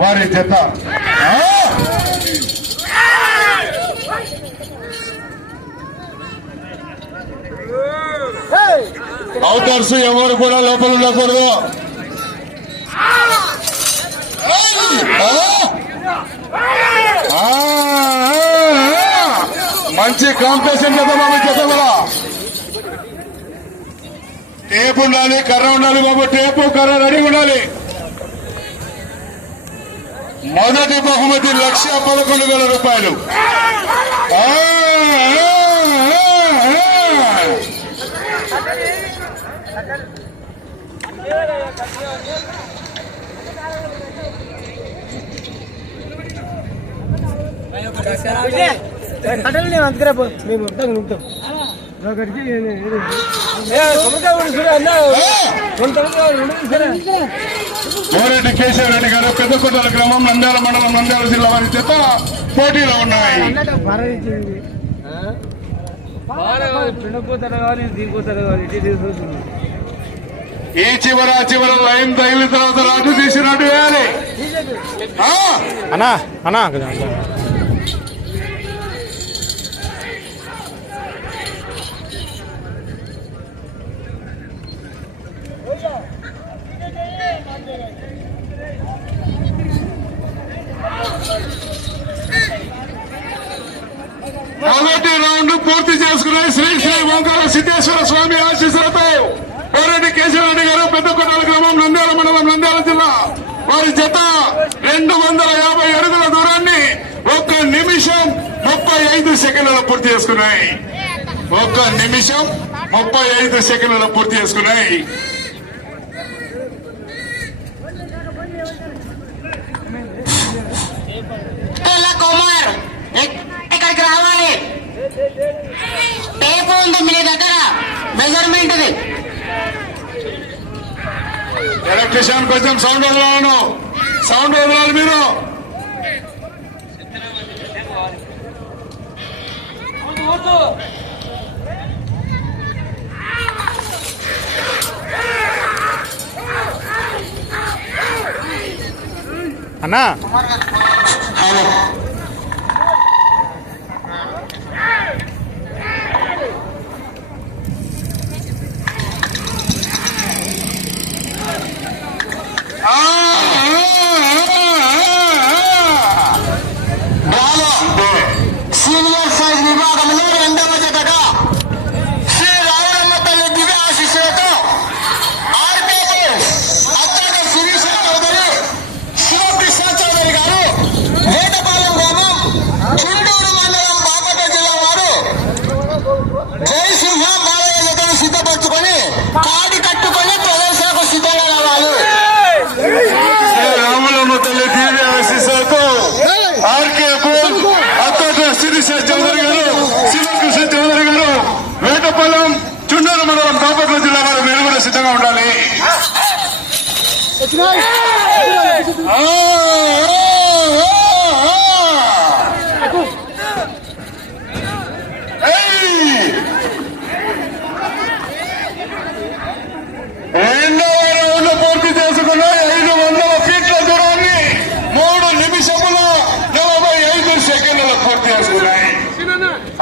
వారి జత అవుటర్స్ ఎవరు కూడా లోపల ఉండకూడదు. మంచి కాంపిటీషన్ కదా బాబు. జత కూడా టేపు ఉండాలి, కర్ర ఉండాలి బాబు. టేపు కర్ర రెడీ ఉండాలి. మొదటి బహుమతి 1,11,000 రూపాయలు. అందుకనే మేము ఉంటాం. మోరెడ్డి కేశవరెడ్డి గారు పెద్దకొండల గ్రామం నంద్యాల మండలం నంద్యాల జిల్లా వారి చేత పోటీలో ఉన్నాయి. ఈ చివర లైన్ తగిలిన తర్వాత రాటు తీసి రాటు వేయాలి. అన్నా అన్నా మొదటి రౌండ్ పూర్తి చేసుకున్నాయి. శ్రీ శ్రీ ఓంకార సిద్ధేశ్వర స్వామి ఆశీస్సులతో మోరెడ్డి కేశవరెడ్డి గారు పెద్దకొండల గ్రామం నంద్యాల మండలం నంద్యాల జిల్లా వారి జత 250 అడుగుల దూరాన్ని 1 నిమిషం 35 సెకండ్లలో పూర్తి చేసుకున్నాయి. 1 నిమిషం 35 సెకండ్లలో పూర్తి చేసుకున్నాయి. ఇక్కడికి రావాలి. టేపు ఉంది మీ దగ్గర, మెజర్మెంట్ ఇది. ఎలక్ట్రీషియన్ కొంచెం సౌండ్ వదలాలి మీరు. అన్నా సీనియర్ సైజ్ విభాగంలో 2వ జతగా శ్రీ రామరమ్మ తల్లి దివ్య ఆశీస్సులతో అత్తాక శిరీష చౌదరి, శివకృష్ణ చౌదరి గారు వేటపాలెం గ్రామం చుండూరు మండలం బాపట్ల జిల్లా వారు జయసింహ బాలయ్య జతను సిద్ధపరచుకొని కాడి కట్టుకొని ప్రదర్శనకు సిద్ధంగా రావాలి. రామలమ్మ తల్లి దివ్య ఆశీస్సులతో ఆర్కే శిరీష చౌదరి గారు, శివకృష్ణ చౌదరి గారు వేటపాలెం చుండూరు మండలం బాపట్ల జిల్లా వారు మీరు కూడా సిద్ధంగా ఉండాలి. రెండవ రౌండ్ పూర్తి చేసుకున్నాయి. 500 ఫీట్ల దూరాన్ని 3 నిమిషముల 45 సెకండ్లలో పూర్తి చేసుకున్నాయి.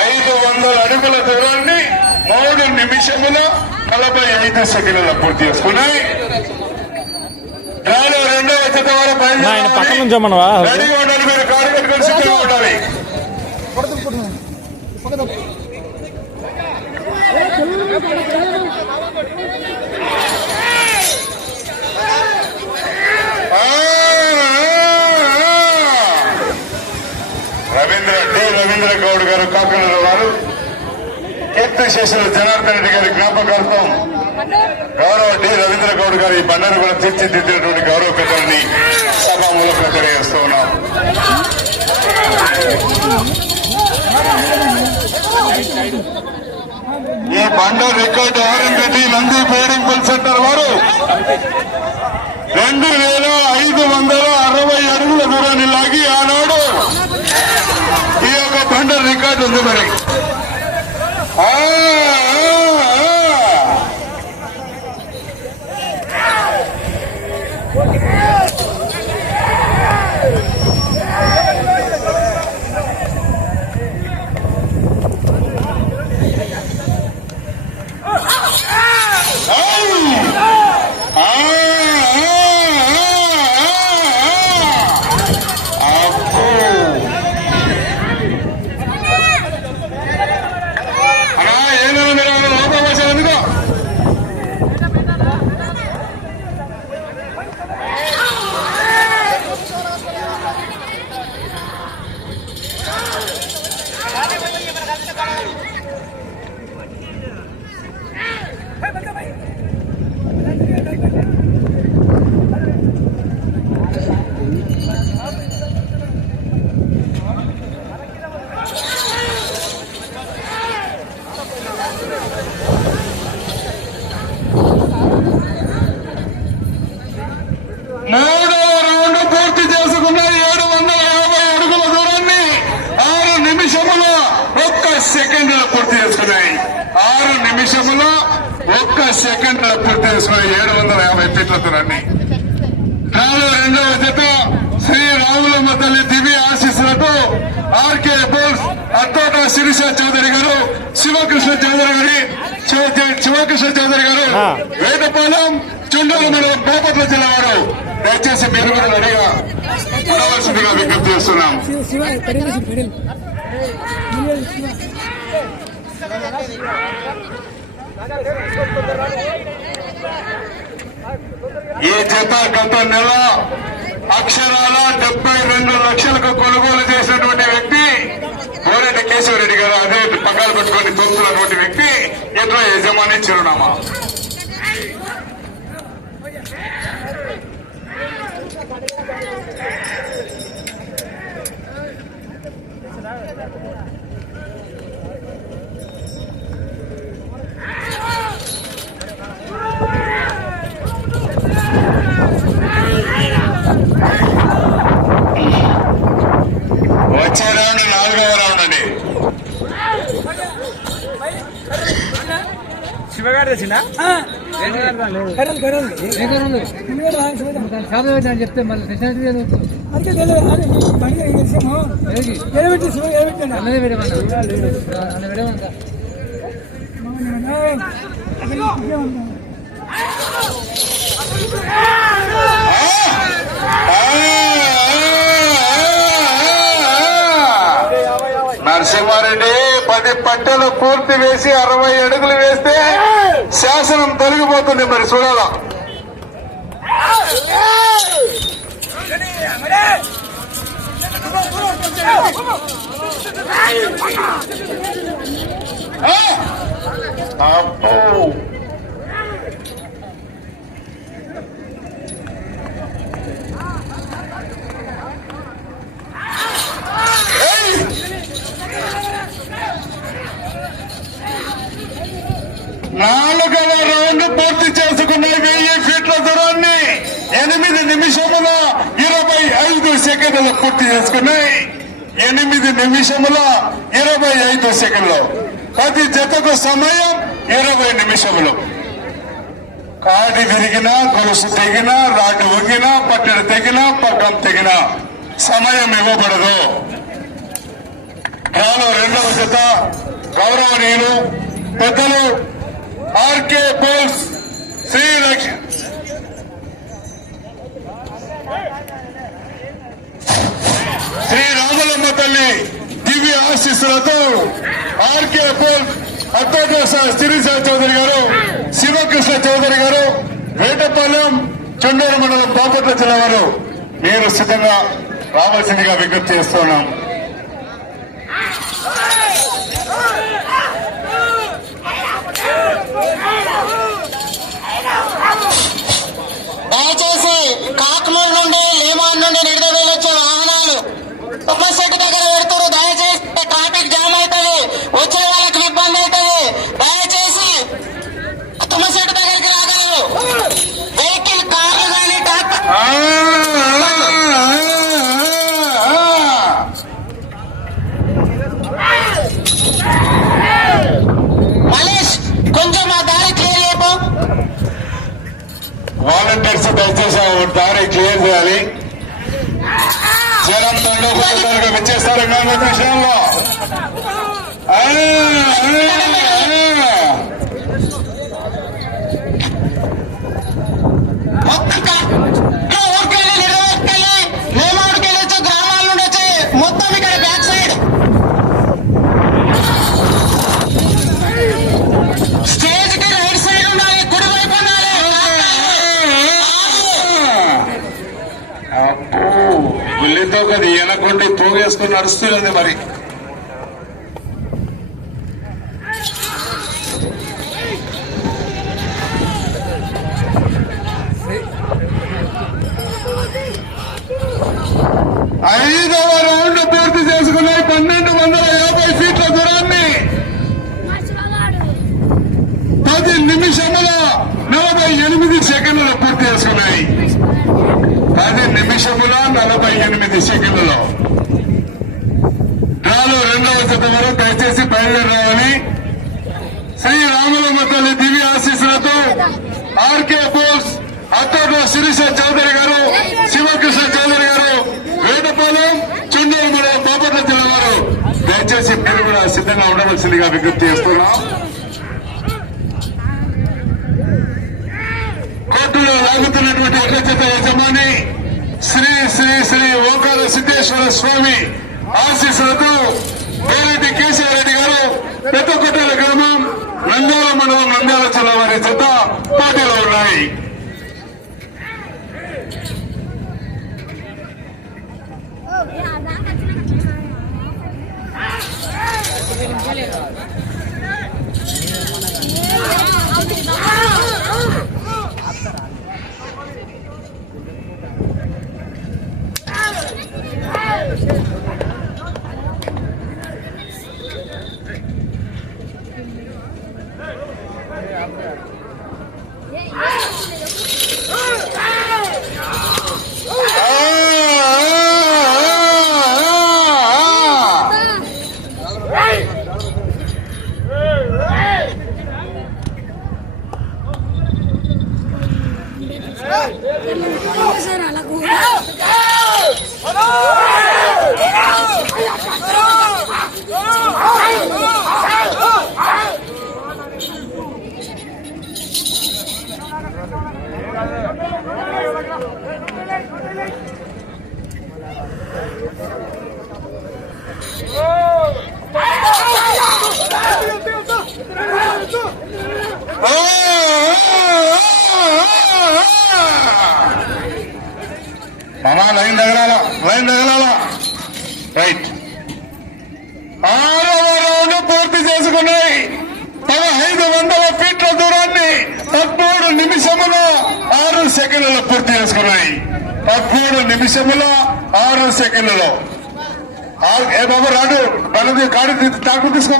500 అడుగుల దూరాన్ని 3 నిమిషముల 45 సెకండ్లలో పూర్తి చేసుకున్నాయి. డ్రాలో 2వ జత వారు పక్కన నుంచి మనవా రెడీగా ఉండాలి. మీరు కారు కట్టుకొని సిద్ధంగా ఉండాలి. రవీంద్ర గౌడ్ గారు కాకినాడ వారు కీర్తిశేషులు జనార్దన్ రెడ్డి గారి జ్ఞాపకార్థం గౌరవ డి రవీంద్ర గౌడ్ గారు ఈ బండను కూడా తీర్చిదిద్దినటువంటి గౌరవ పెద్దలని సభామూలంగా తెలియజేస్తూ ఉన్నాం. ఈ బండ రికార్డు ఆర్ఎంపేటి నంది బోర్డింగ్ పుల్ సెంటర్ వారు 2,560 అడుగుల దూరాన్ని లాగి ఆనాడు ఈ యొక్క బండ రికార్డు ఉంది. మరి ఒక్క సెకండ్ పూర్తి చేసుకుని 750 ఫీట్ల దూరాన్ని. డ్రాలో రెండవ జత శ్రీ రాములమ్మ తల్లి దివ్య ఆశీస్సులతో ఆర్కే బోల్స్ అత్తోట శిరీష చౌదరి గారు, శివకృష్ణ చౌదరి గారు వేటపాలెం చుండూరు మండలం బాపట్ల జిల్లా వారు. దయచేసి మీరు కూడా రెడీగా ఉండవలసిందిగా విజ్ఞప్తి చేస్తున్నాం. ఈ జత గత నెల అక్షరాల 72 లక్షలకు కొనుగోలు చేసినటువంటి వ్యక్తి గోరెడ్డి కేశవరెడ్డి గారు. అదే పగ్గాలు పెట్టుకుని తోస్తున్నటువంటి వ్యక్తి ఇంట్లో యజమాని చిరునామా. వచ్చే రౌండ్ 4వ రౌండ్ అండి. శివగాడు తెచ్చిందా? చెప్తే మళ్ళీ నరసింహారెడ్డి 10 పట్టెలు పూర్తి వేసి 60 అడుగులు వేస్తే శాసనం తొలగిపోతుంది. మరి చూడాలా. అబ్బో నాలుగవ రౌండ్ పూర్తి చేసుకున్న 1000 ఫీట్ల దూరాన్ని 8 నిమిషముల 25 సెకండ్లు పూర్తి చేసుకున్నాయి. 8 నిమిషముల 25 సెకండ్లు. ప్రతి జతకు సమయం 20 నిమిషములు. కాడి విరిగినా, గొలుసు తెగినా, రాడ్డు వంగినా, పట్టెడు తెగినా, పగ్గం తెగినా సమయం ఇవ్వబడదు. డ్రాలో రెండవ జత గౌరవనీయులు పెద్దలు ఆర్కే బోల్స్ శ్రీ రాములమ్మ తల్లి దివ్య ఆశీస్సులతో ఆర్కే బోల్స్ అత్తోట శిరీష చౌదరి గారు, శివకృష్ణ చౌదరి గారు, వేటపాలెం చుండూరు మండలం బాపట్ల జిల్లా వారు మీరు సిద్ధంగా రావాల్సిందిగా విజ్ఞప్తి చేస్తున్నాం. దయచేసి కాకమూరు నుండి లేమాన్ నుండి నిడదవేలు వచ్చే వాహనాలు ఉపసెట్ దగ్గర పెడుతున్నారు. దయచేసి ట్రాఫిక్ జామ్ అవుతుంది, వచ్చే వాళ్ళకి ఇబ్బంది అవుతుంది. దయచేసి తుమ్మసెట్ దగ్గరికి రాగలరు. వెహికల్ కార్లు కానీ మలేష్ కొంచెం ఆ దారి క్లియర్ చేయకు. వాలంటీర్స్ దయచేసి దారి క్లియర్ చేయాలి. జనం తండ్రి విచ్చేస్తారు విషయంలో. గ్రామాల నుండి వచ్చి మొత్తం ఇక్కడ బ్యాక్ సైడ్ స్టేజ్ కి రైట్ సైడ్ ఉండాలి, కుడి వైపు ఉండాలి. గుళ్ళితో కదా వెనకొండి పోగేసుకుని నడుస్తున్నది. మరి ఐదవ రౌండ్ పూర్తి చేసుకున్నాయి. 1250 ఫీట్ల దూరాన్ని 10 నిమిషముల 48 సెకండ్లు పూర్తి చేసుకున్నాయి. 10 నిమిషముల 48 సెకండ్లలో. డ్రాలో రెండవ జత వరకు దయచేసి బయలుదేరి రావాలి. శ్రీ రాములమ్మ తల్లి దివ్య ఆశీస్సులతో ఆర్కే బోస్ అత్తోట శిరీష చౌదరి గారు, శివకృష్ణ చౌదరి గారు, వేటపాలెం, చుండూరు మండలం, బాపట్ల జిల్లా వారు దయచేసి మీరు కూడా సిద్ధంగా ఉండవలసిందిగా విజ్ఞప్తి చేస్తున్నాం. కోర్టులో లాగుతున్నటువంటి ఒక చేత యజమాని శ్రీ శ్రీ శ్రీ ఓంకార సిద్ధేశ్వర స్వామి ఆశీస్సులతో పేరెడ్డి కేశవరెడ్డి గారు, పెద్దకొట్టాల గ్రామం, నంద్యాల మండలం, నంద్యాల జిల్లా వారి చేత పోటీలో ఉన్నాయి. లైన్ తగలాల రైట్. 6వ రౌండ్ పూర్తి చేసుకున్నాయి. 1500 ఫీట్ల దూరాన్ని 13 నిమిషముల 6 సెకండ్లలో పూర్తి చేసుకున్నాయి. 13 నిమిషముల 6 సెకండ్లలో. ఏ బాబు రాడు, మనది కాడి డాక్టర్ తీసుకో,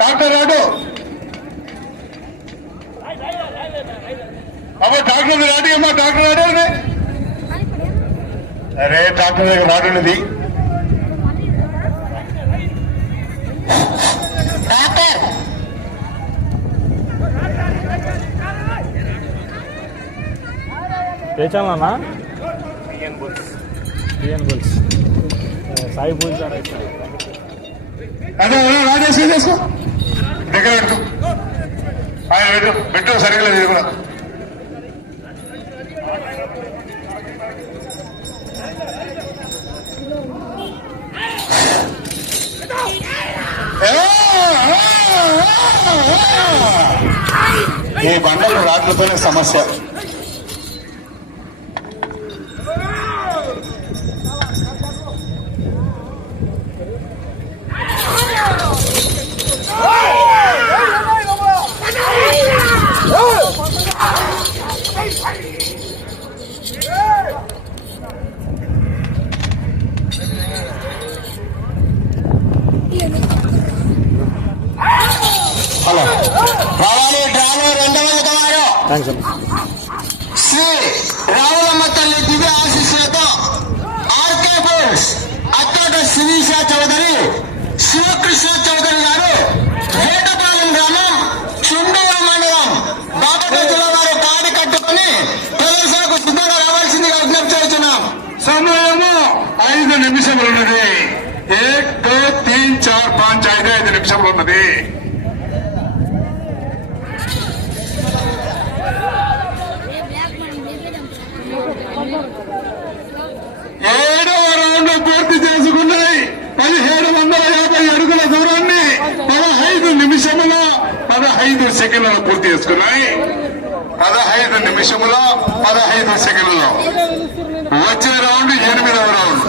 డాక్టర్ రాడు అమ్మా, డాక్టర్ రాడి అమ్మా, డాక్టర్ రాడే. అరే డాక్టర్ దగ్గర రాడున్నది. ఏ ఛానల్ అన్నా? పిఎన్ బుల్స్ సాయి బుల్స్ అదే రాజేష్ చేసుకో, దగ్గర పెట్టు, ఆయన పెట్టు సరిగ్గా లేదు ఇది కూడా. ఈ బండలు రాట్లతోనే సమస్య. హలో రావాలి డ్రామా 2వ వారు శ్రీ రావులమ్మ తల్లి దివ్య ఆశీస్సులతో ఆర్కే బోస్ అత్తోట శిరీష చౌదరి, శివకృష్ణ చౌదరి గారు, వేటపాలెం గ్రామం, చుండూరు మండలం, బాపట్ల జిల్లా వారు కాడి కట్టుకుని ప్రదర్శనకు సిద్ధంగా రావాల్సిందిగా విజ్ఞప్తి చేస్తున్నాం. సమయము 5 నిమిషములు ఉన్నది. 1 2 3 4 5 5 నిమిషములు ఉన్నది. ఏడవ రౌండ్ పూర్తి చేసుకున్నాయి. 1750 అడుగుల దూరాన్ని 15 నిమిషముల 15 సెకండ్లలో పూర్తి చేసుకున్నాయి. 15 నిమిషముల 15 సెకండ్లలో. వచ్చే రౌండ్ 8వ రౌండ్.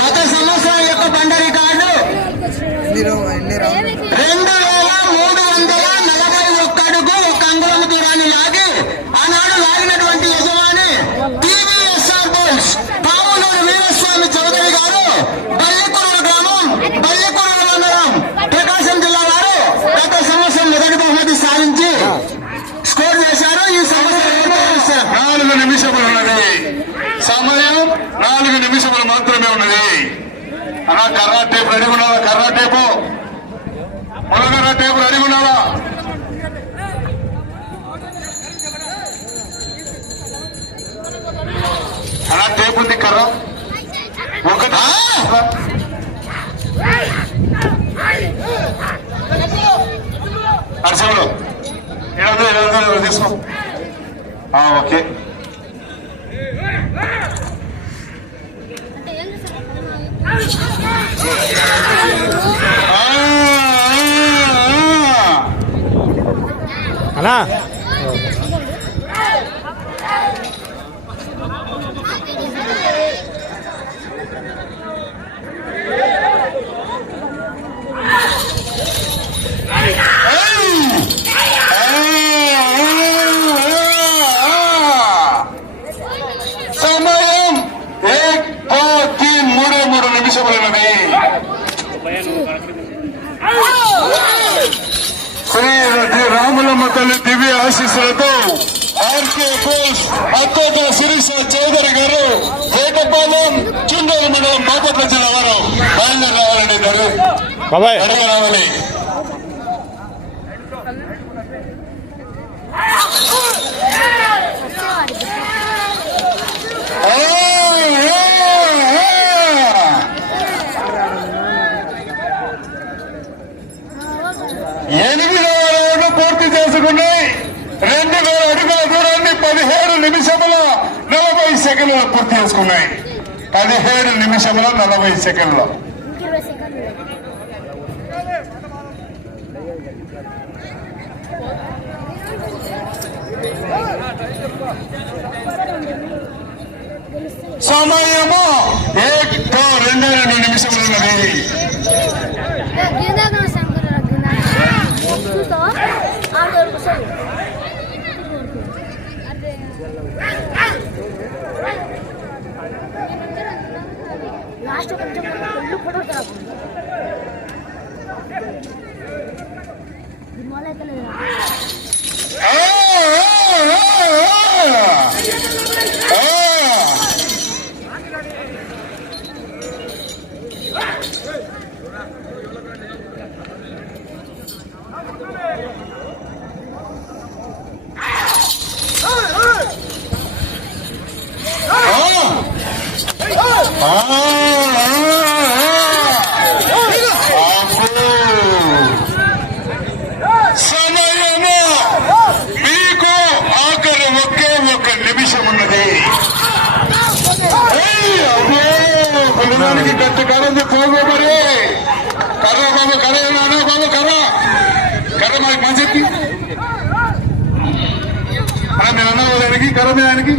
గత సంవత్సరం యొక్క బండ రికార్డు 2341 అడుగు 1 అంగుళం దూరాన్ని లాగి ఆనాడు లాగినటువంటి యజమాని టీవీఎస్ఆర్ బోల్స్ పావులూరు వీరస్వామి చౌదరి గారు, బల్లికుర్ల గ్రామం, బల్లికుర్ల మండలం, ప్రకాశం జిల్లా వారు గత సంవత్సరం మొదటి బహుమతి సాధించి స్కోర్ చేశారు. ఈ సంవత్సరం 4 నిమిషములు ఉన్నది. సమయం 4 నిమిషములు మాత్రమే ఉన్నది. అలా కరాటే టేపు రెడీ ఉండాలా, కర్ర టేపు మునగర టేపు రెడీ ఉండాలా. అలా టేపు ఉంది కర్ర ఒకటి అరసేవుడు ఏదో తీసుకో. ఓకే అన్నా సమయం 1:03 నిమిషములన్నది. శ్రీ రాములమ్మ తల్లి దివ్య ఆశీస్సులతో ఆర్కే పోస్ట్ అత్తోట శిరీష చౌదరి గారు వేటపాలెం చుండూరు మండలం బాపట్ల జిల్లా వారు బయలుదేరి రావాలండి. బాబాయ్ అడిగి రావాలి. ఎనిమిదవ రౌండ్ పూర్తి చేసుకున్నాయి. 2000 అడుగుల దూరాన్ని 17 నిమిషముల 40 సెకండ్లు పూర్తి చేసుకున్నాయి. 17 నిమిషముల 40 సెకండ్లు. సమయము 1:02 నిమిషములు ఉన్నది. లాస్ట్ కొంచెం ఫోటో దిమాల అయితే లేదు. సమయము మీకు ఆఖరి ఒక్క నిమిషం ఉన్నది. పిల్లడానికి గట్టి కర్ర పోగో మరి కర్ర బాబు కర్ర ఏనా బాబు కర్ర కర్ర మాకు మంచి నేను అన్నా దానికి కర్ర దానికి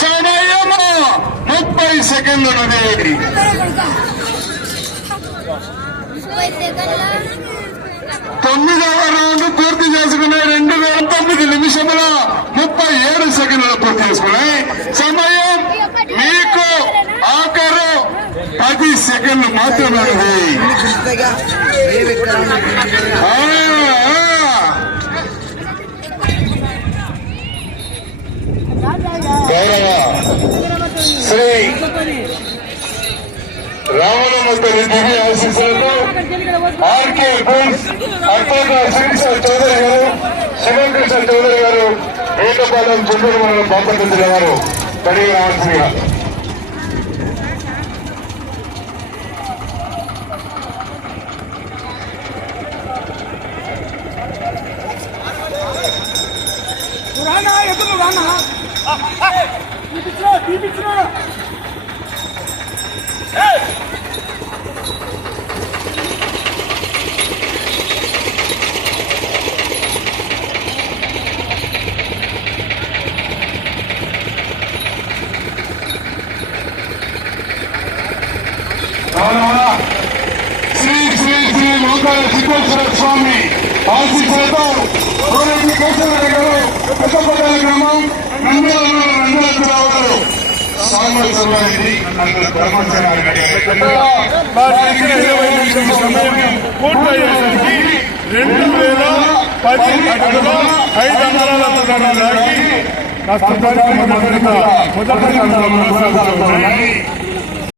సమయము 30 సెకండ్లు ఉన్నది. 9వ రౌండ్ పూర్తి చేసుకున్నాయి. 2009 నిమిషముల 37 సెకండ్లు పూర్తి చేసుకున్నాయి. సమయం మీకు ఆఖరు 10 సెకండ్లు మాత్రమే ఉన్నది. గౌరవ శ్రీ రాములమ్మ తల్లి దివ్య ఆశీస్సులతో ఆర్కే బోన్స్ అత్తోట శిరీష చౌదరి గారు శివకృష్ణ చౌదరి గారు వేటపాలెం చుండూరు మండలం బాపట్ల జిల్లా వారు తడిగి రావాల్సిందిగా. శ్రీ శ్రీ శ్రీ ఓంకార సిద్ధేశ్వర స్వామి ఆశీస్సులతో కోరెడ్డి కేశవరెడ్డి గారు పెద్దపల్లి గ్రామం నంద్యాల సామర్థ్యాన్ని పూర్తయ్యేసరికి 2000 10 అడుగుల 5 అంగుళాల దూరాన్ని లాగి కష్టపడి మొదటి కొనసాగుతున్నాయి.